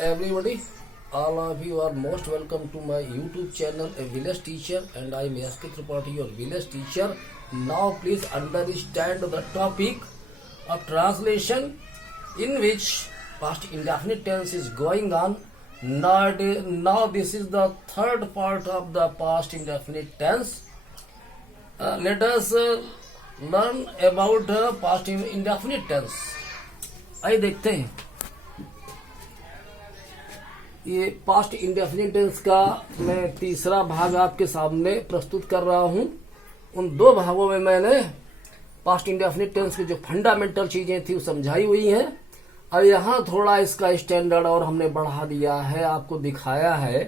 everybody. All of you are most welcome to my YouTube channel, A Village Teacher, and I am S.K. Tripathi, your village teacher. Now please understand the topic of translation in which past indefinite tense is going on. Now this is the third part of the past indefinite tense. Let us learn about past indefinite tense. आइए देखते हैं ये past indefinite tense का मैं तीसरा भाग आपके सामने प्रस्तुत कर रहा हूं। उन दो भागों में मैंने पास्ट इंडेफिनिट टेंस की जो फंडामेंटल चीजें थी वो समझाई हुई हैं। अब यहाँ थोड़ा इसका स्टैंडर्ड और हमने बढ़ा दिया है, आपको दिखाया है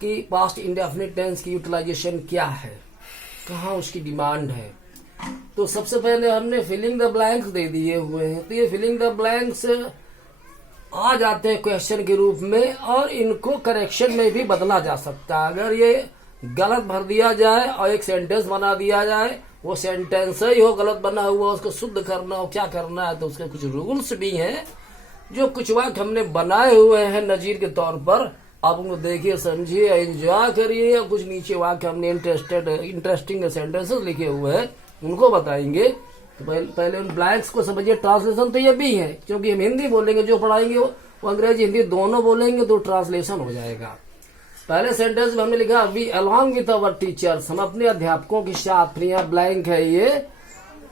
कि पास्ट इंडेफिनिट टेंस की यूटिलाइजेशन क्या है, कहाँ उसकी डिमांड है। तो सबसे पहले हमने फिलिंग द ब्लैंक्स दे दिए हुए हैं, तो ये फिलिंग द ब्लैंक्स आ जाते हैं क्वेश्चन के रूप में और इनको करेक्शन में भी बदला जा सकता है। अगर ये गलत भर दिया जाए और एक सेंटेंस बना दिया जाए, वो सेंटेंस ही हो गलत बना हुआ, उसको शुद्ध करना हो, क्या करना है, तो उसके कुछ रूल्स भी हैं जो कुछ वाक्य हमने बनाए हुए हैं नजीर के तौर पर। आप उनको देखिए, समझिए, एंजॉय करिए। कुछ नीचे वाक्य हमने इंटरेस्टिंग सेंटेंसेस लिखे हुए हैं, उनको बताएंगे। तो पहले उन ब्लैंक्स को समझिए। ट्रांसलेशन तो ये भी है, क्योंकि हम हिंदी बोलेंगे, जो पढ़ाएंगे वो अंग्रेजी हिंदी दोनों बोलेंगे, तो ट्रांसलेशन हो जाएगा। पहले सेंटेंस में हमने लिखा we along with our teachers, हम अपने अध्यापकों के साथ। फिर यहाँ ब्लैंक है ये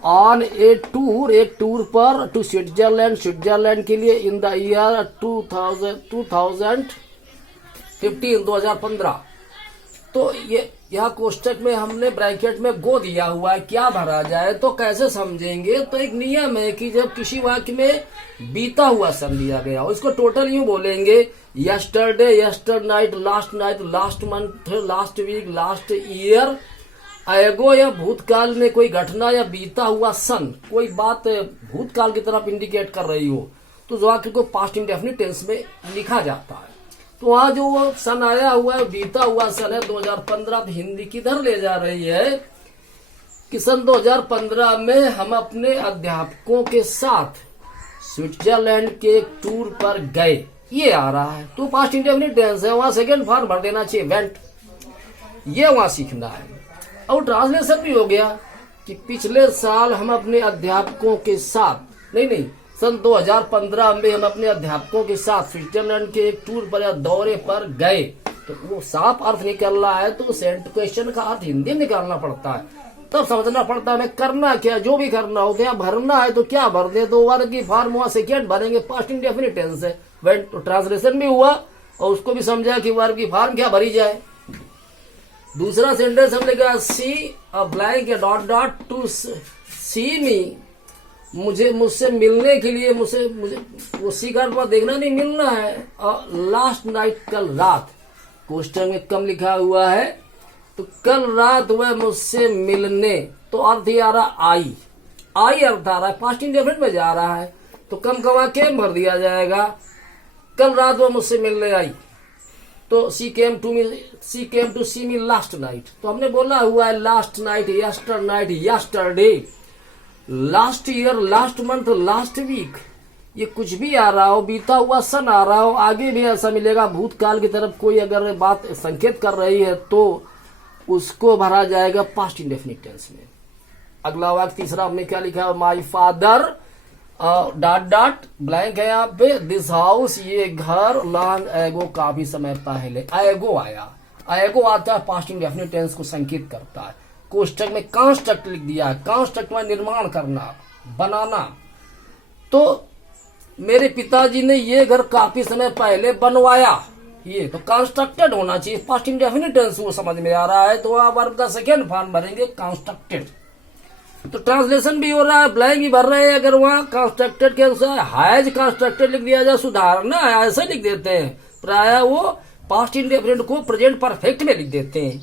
ऑन ए टूर, एक टूर पर टू स्विट्जरलैंड, स्विट्जरलैंड के लिए इन द ईयर 2015। तो ये यहाँ कोष्टक में हमने ब्रैकेट में गो दिया हुआ है, क्या भरा जाए तो कैसे समझेंगे। तो एक नियम है कि जब किसी वाक्य में बीता हुआ सन दिया गया हो, इसको टोटल यूं बोलेंगे yesterday, yester night, last month, last week, last year. Ago या भूतकाल में कोई घटना या बीता हुआ सन, कोई बात भूतकाल की तरफ इंडिकेट कर रही हो, तो उस वाक्य को पास्ट इंडेफिनिट टेंस में लिखा जाता है। तो वहां जो वो सन आया हुआ है, बीता हुआ सन है 2015, तो हिंदी किधर ले जा रही है कि सन 2015 में हम अपने अध्यापकों के साथ स्विट्जरलैंड के एक टूर पर गए, ये आ रहा है। तो पास्ट इंडेफिनिट टेंस है, वहां सेकेंड फॉर्म भर देना चाहिए वेंट, ये वहां सीखना है। और ट्रांसलेशन भी हो गया कि पिछले साल हम अपने अध्यापकों के साथ, नहीं, सन 2015 में हम अपने अध्यापकों के साथ स्विट्जरलैंड के एक टूर पर या दौरे पर गए। तो वो साफ अर्थ निकल रहा है, तो क्वेश्चन का अर्थ हिंदी में निकालना पड़ता है, तब समझना पड़ता है हमें करना क्या, जो भी करना हो, क्या भरना है तो क्या भर दे। तो वर्ग की फॉर्म वहां सेकेंड भरेंगे, पास्ट इंडेफिनिट टेंस है। तो ट्रांसलेशन भी हुआ और उसको भी समझा कि वर्ग की फॉर्म क्या भरी जाए। दूसरा सेंटेंस हमने कहा she a blank dot dot to see me, मुझसे मिलने के लिए, मुझे वो सी कार्ड पर देखना नहीं, मिलना है। और लास्ट नाइट, कल रात, क्वेश्चन में कम लिखा हुआ है, तो कल रात वह मुझसे मिलने, तो अर्थ ही आ रहा आई अर्थ आ रहा है, पास्ट इंडेफिनिट में जा रहा है, तो कम का वाक्य भर दिया जाएगा। कल रात वह मुझसे मिलने आई, तो she came to see me last night. तो हमने बोला हुआ है last night, yester night, yesterday, last year, last month, last week, ये कुछ भी आ रहा हो, बीता हुआ सन आ रहा हो, आगे भी ऐसा मिलेगा। भूतकाल की तरफ कोई अगर बात संकेत कर रही है तो उसको भरा जाएगा पास्ट इंडेफिनिट टेंस में। अगला वाक्य तीसरा हमने क्या लिखा, my father dot dot blank है यहाँ पे, दिस हाउस, ये घर, लॉन्ग एगो, काफी समय पहले। एगो आया, एगो आता है, पास्ट इंडेफिनिट टेंस को संकेत करता है। कोष्टक में कंस्ट्रक्ट लिख दिया है, कंस्ट्रक्ट में निर्माण करना, बनाना। तो मेरे पिताजी ने ये घर काफी समय पहले बनवाया, ये तो कंस्ट्रक्टेड होना चाहिए, पास्ट इंडेफिनिट टेंस वो समझ में आ रहा है। तो वहां वर्ब का सेकेंड फॉर्म भरेंगे कंस्ट्रक्टेड। तो ट्रांसलेशन भी हो रहा है, ब्लैंक भी भर रहे हैं। अगर वहां कंस्ट्रक्टेड के अनुसार हैज कंस्ट्रक्टेड लिख दिया जाए, सुधारना है, ऐसे लिख देते हैं। प्राय वो पास्ट इंडेफिनिट को प्रेजेंट परफेक्ट में लिख देते हैं,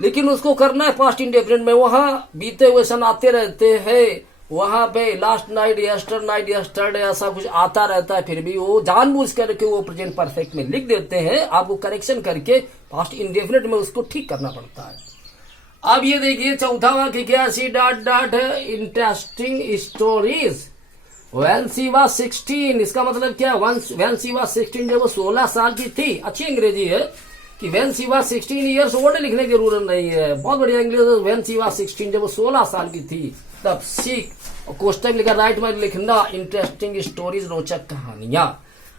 लेकिन उसको करना है पास्ट इंडेफिनिट में। वहां बीते हुए सन आते रहते हैं, वहां पे last night, yester night, yesterday, ऐसा कुछ आता रहता है, फिर भी वो जानबूझ करके वो प्रेजेंट परफेक्ट में लिख देते हैं। आपको करेक्शन करके पास्ट इंडेफिनिट में उसको ठीक करना पड़ता है। अब ये देखिए चौथा वाक्य क्या, C dot dot interesting stories, when she was 16, इसका मतलब क्या है? व्हेन शी वाज 16, जब वो 16 साल की थी। अच्छी अंग्रेजी है कि when she was 16 years old लिखने की जरूरत नहीं है, बहुत बढ़िया इंग्लिश। व्हेन शी वाज 16, जब वो 16 साल की थी, तब सीख कोष्टक लिखा राइट में लिखना इंटरेस्टिंग स्टोरीज, रोचक कहानियां।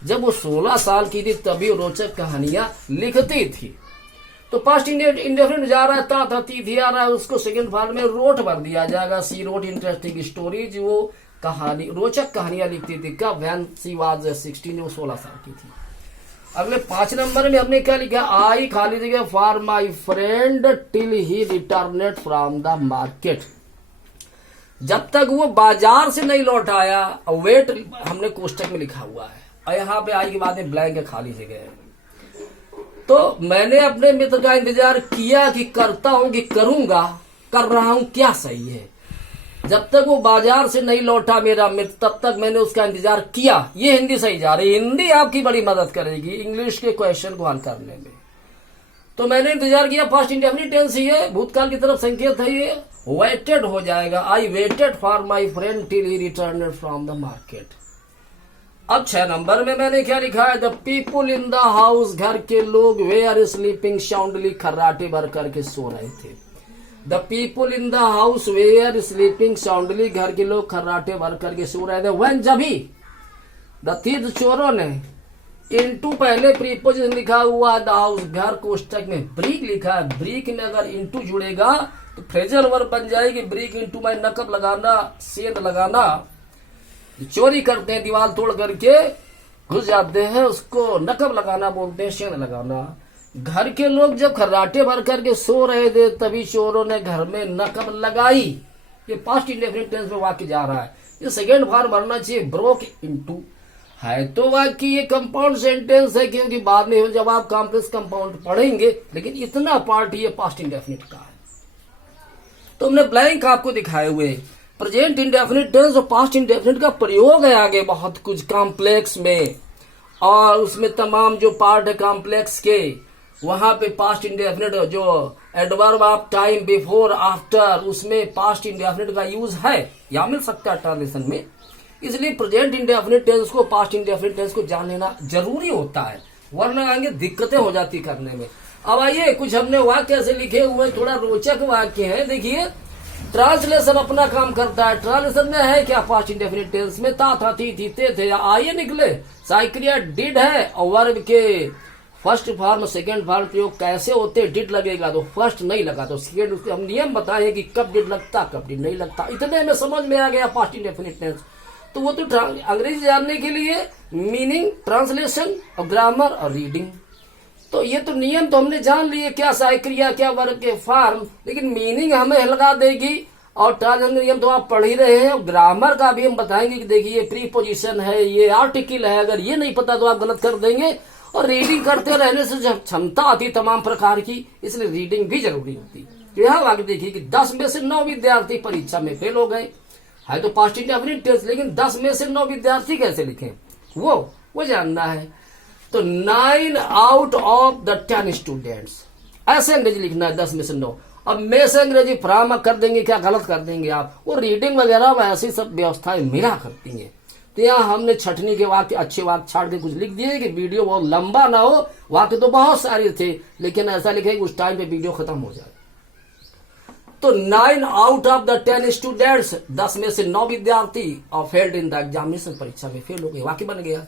जब वो 16 साल की थी तभी रोचक कहानियां लिखती थी। तो पास्ट इंडेफिनिट जा रहा है, था थी आ रहा है, उसको सेकंड फॉर्म में रोट भर दिया जाएगा। सी रोट इंटरेस्टिंग स्टोरीज, वो कहानी रोचक कहानियां लिखती थी। कब? व्हेन शी वाज 16, वो 16 साल की थी। अगले 5 नंबर में हमने क्या लिखा? आई खाली जगह for my friend till he returned from the market. जब तक वो बाजार से नहीं लौट आया, वेट हमने कोष्टक में लिखा हुआ है, और यहाँ पे आई के बाद में ब्लैंक है, खाली जगह है। तो मैंने अपने मित्र का इंतजार किया कि करता हूं कि करूंगा, कर रहा हूं, क्या सही है। जब तक वो बाजार से नहीं लौटा मेरा मित्र, तब तक मैंने उसका इंतजार किया। ये हिंदी सही जा रही है, हिंदी आपकी बड़ी मदद करेगी इंग्लिश के क्वेश्चन को हल करने में। तो मैंने इंतजार किया, पास्ट इंडेफिनिट टेंस ही है, भूतकाल की तरफ संकेत है, ये वेटेड हो जाएगा। I waited for my friend till he returned from the market. अब 6 नंबर में मैंने क्या लिखा है? The people in the house, घर के लोग, वे आर स्लीपिंग साउंडली, खर्राटे भर करके सो रहे थे। The people in the house वे आर स्लीपिंग साउंडली, घर के लोग खर्राटे भर करके सो रहे थे। व्हेन, जभी। द थीव, चोरों ने। इनटू पहले प्रीपोजिशन लिखा हुआ, द हाउस घर, कोष्टक में ब्रीक लिखा है। ब्रीक में अगर इनटू जुड़ेगा तो फ्रेजल वर्ब बन जाएगी। ब्रीक इनटू में नकब लगाना, सेंध लगाना। चोरी करते हैं, दीवार तोड़ करके घुस जाते हैं, उसको नकब लगाना बोलते हैं, सेंध लगाना। घर के लोग जब खर्राटे भर करके सो रहे थे, तभी चोरों ने घर में नकब लगाई। ये पास्ट इंडेफिनिट टेंस में वाक्य जा रहा है। ये सेकेंड फॉर्म भरना चाहिए, ब्रोक इनटू है। तो वाक्य ये कंपाउंड सेंटेंस है, क्योंकि बाद में जब आप कॉम्प्लेक्स कंपाउंड पढ़ेंगे, लेकिन इतना पार्ट ये पास्ट इंडेफिनिट का है। तो हमने ब्लैंक आपको दिखाए हुए प्रेजेंट इंडेफिनिट टेंस और पास्ट इंडेफिनिट का प्रयोग है आगे बहुत कुछ कॉम्प्लेक्स में, और उसमें तमाम जो पार्ट है कॉम्प्लेक्स के, वहां पे पास्ट इंडेफिनिट जो adverb of time, before, after, उसमें पास्ट इंडेफिनिट का यूज है, या मिल सकता है ट्रांसलेशन में। इसलिए प्रेजेंट इंडेफिनिट टेंस को, पास्ट इंडेफिनिट टेंस को जान लेना जरूरी होता है, वरना आगे दिक्कतें हो जाती करने में। अब आइए कुछ हमने वाक्य ऐसे लिखे हुए, थोड़ा रोचक वाक्य है। देखिए, ट्रांसलेशन अपना काम करता है। ट्रांसलेशन में है क्या? पास्ट इंडेफिनिट टेंस में था, थी, थे, या आइए निकले। साइक्रिया डिड है, और वर्ब के फर्स्ट फॉर्म सेकंड फॉर्म प्रयोग कैसे होते? डिड लगेगा तो फर्स्ट नहीं लगा तो सेकंड। उसके हम नियम बताए कि कब डिड लगता, कब डिड नहीं लगता। इतने में समझ में आ गया पास्ट इंडेफिनिट टेंस। तो वो तो अंग्रेजी जानने के लिए मीनिंग, ट्रांसलेशन और ग्रामर और रीडिंग, तो ये तो नियम तो हमने जान लिए, क्या सहायक्रिया, क्या वर्ब के फॉर्म, लेकिन मीनिंग हमें लगा देगी। और ट्रांसलेशन नियम तो आप पढ़ ही रहे हैं, और ग्रामर का भी हम बताएंगे कि देखिए ये प्रीपोजिशन है, ये आर्टिकल है, अगर ये नहीं पता तो आप गलत कर देंगे। और रीडिंग करते रहने से जब क्षमता आती तमाम प्रकार की, इसलिए रीडिंग भी जरूरी होती। तो यहाँ आगे देखिए कि 10 में से 9 विद्यार्थी परीक्षा में फेल हो गए। है तो पास्ट इंडेफिनिट टेंस, लेकिन 10 में से 9 विद्यार्थी कैसे लिखें वो जानना है। तो 9 आउट ऑफ द 10 स्टूडेंट्स, ऐसे अंग्रेजी लिखना है 10 में से 9। अब में से अंग्रेजी फ्राम कर देंगे, क्या गलत कर देंगे आप? वो रीडिंग वगैरह ऐसी सब व्यवस्थाएं मिला करती हैं। तो यहाँ हमने छठनी के वाक्य, अच्छे वाक्य छाड़ के कुछ लिख दिए कि वीडियो बहुत लंबा ना हो। वाक्य तो बहुत सारे थे, लेकिन ऐसा लिखे कि उस टाइम पे वीडियो खत्म हो जाए। तो 9 आउट ऑफ द 10 स्टूडेंट्स, 10 में से 9 विद्यार्थी और फेल्ड इन द एग्जामिनेशन, परीक्षा में फेल हो गए। वाक्य बन गया।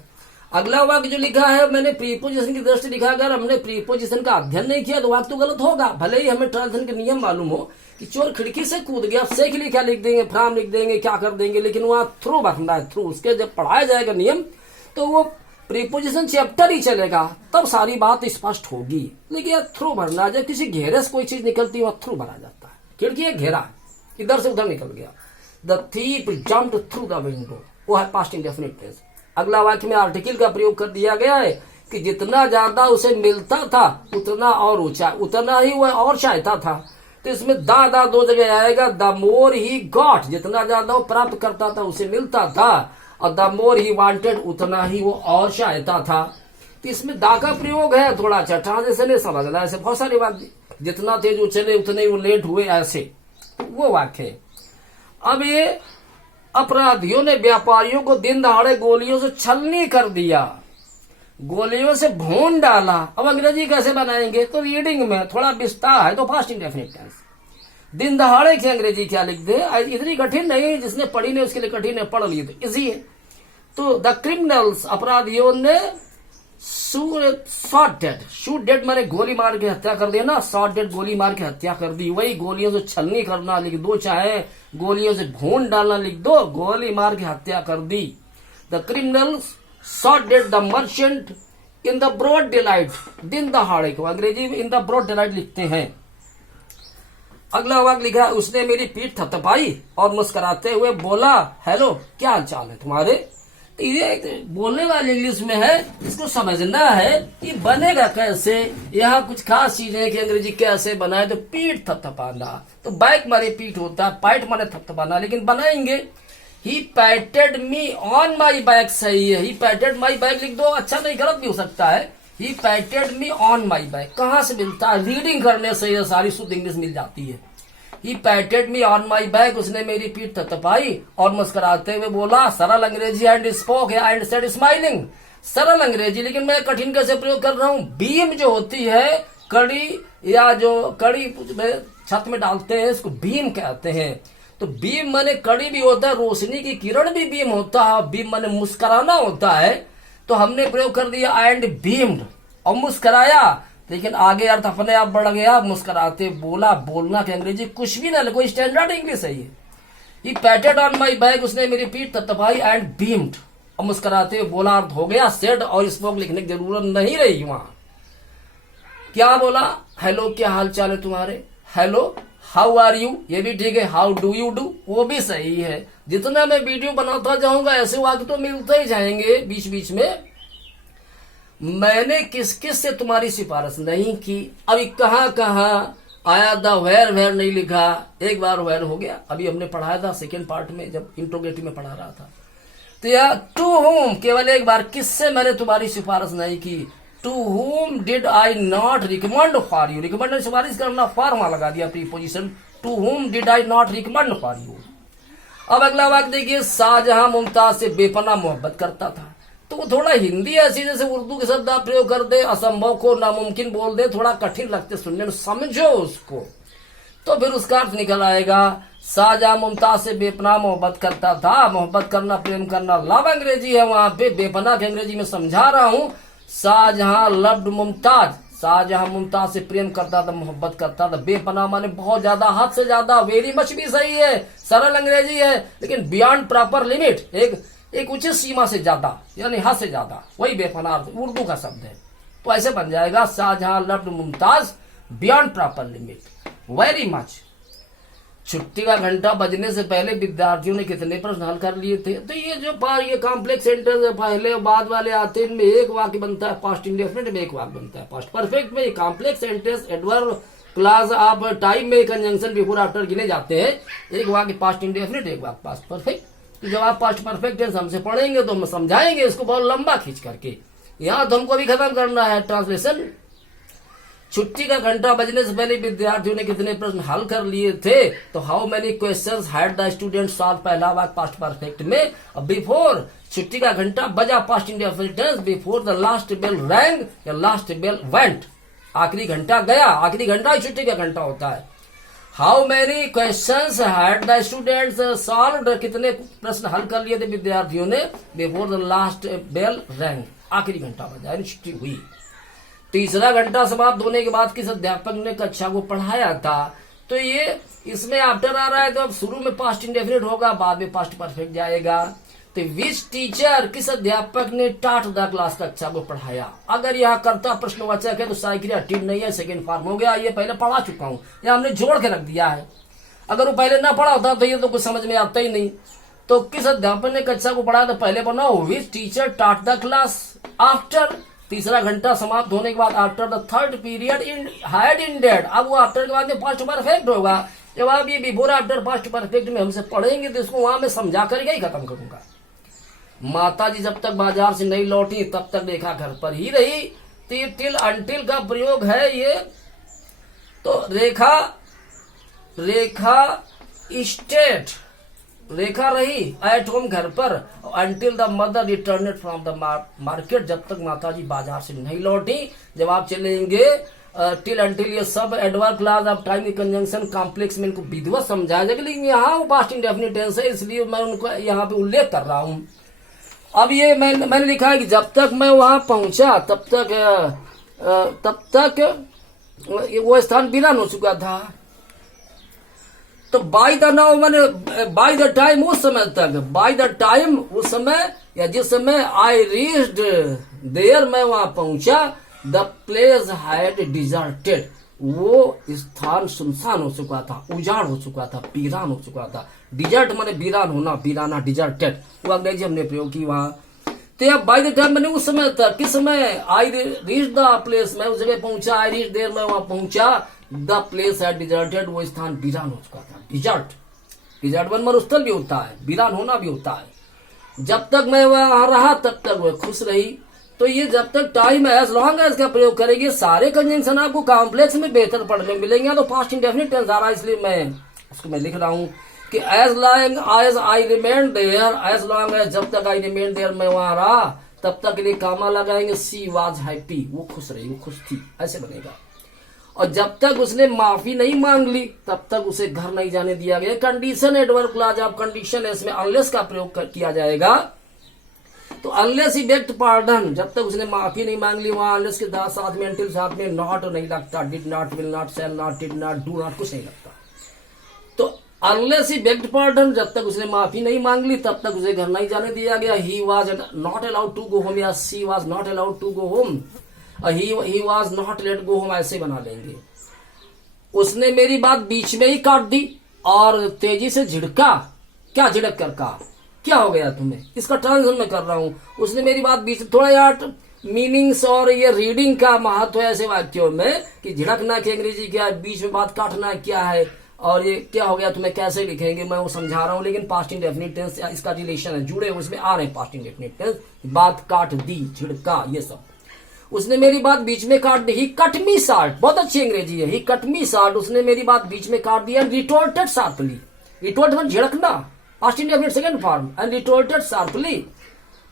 अगला वाक्य जो लिखा है मैंने प्रीपोजिशन की दृष्टि लिखा। अगर हमने प्रीपोजिशन का अध्ययन नहीं किया तो वाक्य तो गलत होगा, भले ही हमें ट्रांसलेशन के नियम मालूम हो कि चोर खिड़की से कूद गया, से के लिए क्या लिख देंगे, फ्राम लिख देंगे, क्या कर देंगे, लेकिन वहां थ्रू भरना है। थ्रू उसके जब पढ़ाया जाएगा नियम, तो वो प्रीपोजिशन चैप्टर ही चलेगा, तब सारी बात स्पष्ट होगी। लेकिन यार थ्रू भरना, जब किसी घेरे से कोई चीज निकलती है वहां थ्रू भरा जाता है। खिड़की एक घेरा, इधर से उधर निकल गया। The thief jumped through the window, वो है पास्ट इंडेफिनिट टेंस। अगला वाक्य में आर्टिकल का प्रयोग कर दिया गया है कि जितना ज्यादा उसे मिलता था उतना और ऊंचा, उतना ही वह और चाहता था। तो इसमें दा 2 जगह आएगा। द मोर ही गॉट, जितना ज्यादा वो प्राप्त करता था उसे मिलता था, और द मोर ही वांटेड, उतना ही वो और चाहता था। तो इसमें दा का प्रयोग है थोड़ा अच्छा, ट्रांसलेशन नहीं समझना। ऐसे बहुत सारी बात, जितना तेज उछले उतने वो लेट हुए, ऐसे वो वाक्य। अब ये अपराधियों ने व्यापारियों को दिन दहाड़े गोलियों से छलनी कर दिया, गोलियों से भून डाला। अब अंग्रेजी कैसे बनाएंगे? तो रीडिंग में थोड़ा विस्तार है तो पास्ट इंडेफिनिट टेंस। दिन दहाड़े की अंग्रेजी क्या लिख दे? इतनी कठिन नहीं, जिसने पढ़ी नहीं उसके लिए कठिन है, पढ़ लिए तो इजी है। तो द क्रिमिनल्स, अपराधियों ने शूट डेड मारे गोली मार के हत्या कर दिया ना, शॉट डेड गोली मार के हत्या कर दी। वही गोलियों से छलनी करना लिख दो, चाहे गोलियों से भून डालना लिख दो, गोली मार के हत्या कर दी। The criminals shot dead the merchant in the broad daylight, दिन दहाड़े को अंग्रेजी में इन द ब्रॉड डिलाइट लिखते हैं। अगला वाक्य लिखा, उसने मेरी पीठ थपथपाई और मुस्कुराते हुए बोला, हेलो क्या हाल चाल है तुम्हारे। ये बोलने वाली इंग्लिश में है, इसको समझना है कि बनेगा कैसे। यहाँ कुछ खास चीजें कि अंग्रेजी कैसे बनाए। तो पीठ थपथपाना, तो बैक मारे पीठ होता है, पाइट मारे थपथपाना, लेकिन बनाएंगे ही पैटेड मी ऑन माई बैक सही है। ही पैटेड माई बैक लिख दो, अच्छा नहीं गलत भी हो सकता है। ही पैटेड मी ऑन माई बैक कहाँ से मिलता है? रीडिंग करने से ये सारी शुद्ध इंग्लिश मिल जाती है। He patted me on my back, उसने मेरी पीठ थपथपाई और मुस्कुराते हुए बोला, सरल अंग्रेजी एंड स्पोक है एंड सेड स्माइलिंग। सरल अंग्रेजी, लेकिन मैं कठिन कैसे प्रयोग कर रहा हूँ? बीम जो होती है, कड़ी या जो कड़ी छत में डालते हैं, इसको बीम कहते हैं। तो बीम माने कड़ी भी होता है, रोशनी की किरण भी बीम होता है, बीम माने मुस्कुराना होता है। तो हमने प्रयोग कर दिया एंड बीम्ड और मुस्कुराया, लेकिन आगे अर्थ अपने आप बढ़ गया, मुस्कुराते बोला। बोलना की अंग्रेजी कुछ भी ना, कोई स्टैंडर्ड इंग्लिश है ये। ही पैटेड ऑन माई बैक, उसने मेरी पीठ थपथपाई एंड बीम्ड और मुस्कुराते हुए बोला, अर्थ हो गया। सेड और स्पोक लिखने की जरूरत नहीं रही। वहां क्या बोला? हेलो क्या हाल चाल है तुम्हारे। हेलो हाउ आर यू, ये भी ठीक है। हाउ डू यू डू, वो भी सही है। जितना मैं वीडियो बनाता जाऊंगा ऐसे वाक्य तो मिलते ही जाएंगे बीच बीच में। मैंने किस किस से तुम्हारी सिफारिश नहीं की। अभी कहाँ कहाँ आया द वेर नहीं लिखा, एक बार वेर हो गया। अभी हमने पढ़ाया था सेकेंड पार्ट में, जब इंट्रोगेटिव में पढ़ा रहा था। तो यह टू होम केवल एक बार, किससे मैंने तुम्हारी सिफारिश नहीं की। To whom did I not recommend for you, recommend सिफारिश करना, फॉर वहां लगा दिया preposition. To whom did I not recommend for you. अब अगला वाक्य देखिए, शाहजहां मुमताज से बेपनाह मोहब्बत करता था। तो वो थोड़ा हिंदी ऐसी जैसे उर्दू के शब्द आप प्रयोग कर दे, असंभव को नामुमकिन बोल दे, थोड़ा कठिन लगते सुनने में, समझो उसको तो फिर उसका अर्थ निकल आएगा। शाहजहां मुमताज से बेपनाह मोहब्बत करता था। मोहब्बत करना, प्रेम करना लव अंग्रेजी है, वहां पे बेपनाह की अंग्रेजी में समझा रहा हूं। शाहजहां लव्ड मुमताज, शाहजहां मुमताज से प्रेम करता था, मोहब्बत करता था। बेपनाह माने बहुत ज्यादा, हद से ज्यादा, वेरी मच भी सही है, सरल अंग्रेजी है, लेकिन बियॉन्ड प्रॉपर लिमिट, एक उचित सीमा से ज्यादा, यानी हद से ज्यादा, वही बेपनाह उर्दू का शब्द है। तो ऐसे बन जाएगा, Shahjahan loved Mumtaz beyond proper limit, very much. छुट्टी का घंटा बजने से पहले विद्यार्थियों ने कितने प्रश्न हल कर लिए थे। तो ये जो ये कॉम्प्लेक्स सेंटेंस है, पहले और बाद वाले आते हैं, इनमें एक वाक्य बनता है पास्ट इंडेफिनिट में, एक वाक्य बनता है पास्ट परफेक्ट में। कॉम्प्लेक्स सेंटेंस एडवर्ब क्लास आप टाइम में कंजंक्शन बिफोर आफ्टर गिने जाते हैं। एक वाक्य पास्ट इंडेफिनिट, एक वाक्य पास्ट परफेक्ट। तो जब आप पास्ट परफेक्ट टेंस हमसे पढ़ेंगे तो हम समझाएंगे इसको बहुत लंबा खींच करके। यहाँ तो हमको भी खत्म करना है ट्रांसलेशन। छुट्टी का घंटा बजने से पहले विद्यार्थियों ने कितने प्रश्न हल कर लिए थे। तो how many questions had the student solve, पहला वाक्य पास्ट परफेक्ट में। बिफोर, छुट्टी का घंटा बजा past indefinite tense. Before the last bell rang या लास्ट बेल वेंट, आखिरी घंटा गया, आखिरी घंटा ही छुट्टी का घंटा होता है। How many questions had the students solved, कितने प्रश्न हल कर लिए थे विद्यार्थियों ने। Before the last bell rang, आखिरी घंटा बजा यानी छुट्टी हुई। तीसरा घंटा समाप्त होने के बाद किस अध्यापक ने कक्षा को पढ़ाया था। तो ये इसमें आफ्टर आ रहा है, तो अब शुरू में पास्ट इंडेफिनिट होगा, बाद में पास्ट परफेक्ट जाएगा। तो विच टीचर, किस अध्यापक ने टाट द क्लास, कक्षा को पढ़ाया। अगर यहाँ कर्ता प्रश्नवाचक है तो साइक्रिया टिड नहीं है, सेकेंड फॉर्म हो गया। ये पहले पढ़ा चुका हूँ, या हमने जोड़ के रख दिया है। अगर वो पहले ना पढ़ा होता तो ये तो कुछ समझ में आता ही नहीं। तो किस अध्यापक ने कक्षा को पढ़ाया, तो पहले बनाओ विच टीचर टाट द क्लास। आफ्टर, तीसरा घंटा समाप्त होने के बाद, after the third period had ended. अब वो आफ्टर के बाद में पास्ट परफेक्ट होगा। जब आप ये बिफोर आफ्टर पास्ट परफेक्ट में हमसे पढ़ेंगे तो इसको वहां में समझा करके ही खत्म करूंगा। माता जी जब तक बाजार से नहीं लौटी तब तक रेखा घर पर ही रही। टिल अंटिल का प्रयोग है ये। तो रेखा स्टेट रेखा रही एट होम घर पर until the mother return from the market, जब तक माताजी बाजार से नहीं लौटी। जब आप चलेंगे टिल अंटिल, ये सब एडवर्ब क्लास ऑफ टाइम की कंजंक्शन कॉम्प्लेक्स में इनको विधिवत समझाया जाएगा, लेकिन यहाँ पास्ट इंडेफिनिट टेंस है इसलिए मैं उनको यहाँ पे उल्लेख कर रहा हूँ। अब ये मैंने लिखा है कि जब तक मैं वहां पहुंचा तब तक वो स्थान वीरान हो चुका था। तो बाय द नाउ मैंने बाय द टाइम उस समय तक, बाय द टाइम उस समय या जिस समय आई रीच्ड देयर मैं वहां पहुंचा, द प्लेस हैड डिजर्टेड, वो स्थान सुनसान हो चुका था, उजाड़ हो चुका था, वीरान हो चुका था। डिजर्ट माने वीरान होना, वीराना, डिजर्टेड, वो अंग्रेजी हमने प्रयोग की वहां। तो अब बाय द टाइम मैंने उस समय तक, किस समय, आई रीच द प्लेस, मैं उस जगह पहुंचा, आई रीच देयर मैं वहां पहुंचा, द प्लेस हैड डिजर्टेड, वो स्थान वीरान हो चुका था। डिजर्ट मरुस्थल भी होता है, वीरान होना भी होता है। जब तक मैं वहां रहा तब तक वह खुश रही। तो ये जब तक टाइम एज लॉन्ग एज का प्रयोग करेगी, सारे कंजंक्शन आपको कॉम्प्लेक्स में बेहतर पढ़ने मिलेंगे। तो पास्ट इंडेफिनिट टेंस आ रहा है इसलिए मैं लिख रहा हूं कि as long as I remain there, as long as जब तक आई रिमेन देयर मैं वहां रहा तब तक के लिए कामा लगाएंगे, सी वाज हैप्पी, वो खुश रही, वो खुश थी, ऐसे बनेगा। और जब तक उसने माफी नहीं मांग ली तब तक उसे घर नहीं जाने दिया गया। Condition adverb clause of condition है, इसमें अनलेस का प्रयोग किया जाएगा। तो अनलेस ही बेग्ड पार्डन, जब तक उसने माफी नहीं मांग ली, वहां अनलेस के साथ में अंटिल साथ में नॉट नहीं लगता, did not, will not, shall not, did not, do not, कुछ नहीं लगता। तो अनलेस ही बेग्ड पार्डन, जब तक उसने माफी नहीं मांग ली तब तक उसे घर नहीं जाने दिया गया। He was not allowed to go home, या she was not allowed to go home, he was not let go home, ऐसे बना लेंगे। उसने मेरी बात बीच में ही काट दी और तेजी से झिड़का, क्या झिड़क कर कहा, क्या हो गया तुम्हें, इसका ट्रांसलेशन मैं कर रहा हूं। उसने मेरी बात बीच, थोड़ा यार मीनिंग्स और ये रीडिंग का महत्व है ऐसे वाक्यों में कि झिड़कना की अंग्रेजी क्या है, बीच में बात काटना क्या है, और ये क्या हो गया तुम्हें कैसे लिखेंगे, मैं वो समझा रहा हूं। लेकिन पास्ट इंडेफिनिट टेंस इसका रिलेशन है, जुड़े उसमें आ रहे हैं पास्ट इंडेफिनिट टेंस, बात काट दी, झिड़का, ये सब। उसने मेरी बात बीच में काट दी, ही कट मी शॉर्ट, बहुत अच्छी अंग्रेजी है, ही कट मी शॉर्ट, उसने मेरी बात बीच में काट दिया। रिटोर्टेड शार्पली, रिटोर्ट मतलब झिड़कना, past indefinite second form, and retorted sharply.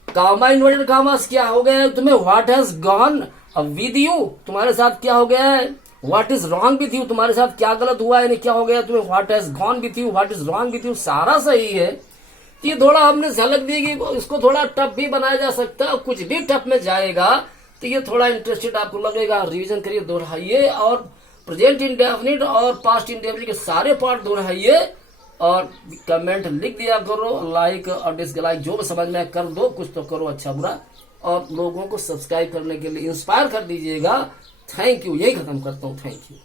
Comma inverted commas, क्या हो गया है तुम्हें, what has gone with you, तुम्हारे साथ क्या हो गया है, what is wrong with you, तुम्हारे साथ क्या गलत हुआ है, क्या हो गया तुम्हें, what has gone with you, what is wrong with you, सारा सही है। ये थोड़ा हमने झलक दी कि इसको थोड़ा टफ भी बनाया जा सकता है, कुछ भी टफ में जाएगा तो ये थोड़ा इंटरेस्टेड आपको लगेगा। रिवीजन करिए, दोहराइए, और प्रेजेंट इंडेफिनिट और पास्ट इंडेफिनिट के सारे पार्ट दोहराइए और कमेंट लिख दिया करो, लाइक और डिसलाइक जो भी समझ में कर दो, कुछ तो करो अच्छा बुरा, और लोगों को सब्सक्राइब करने के लिए इंस्पायर कर दीजिएगा। थैंक यू, यही खत्म करता हूँ, थैंक यू।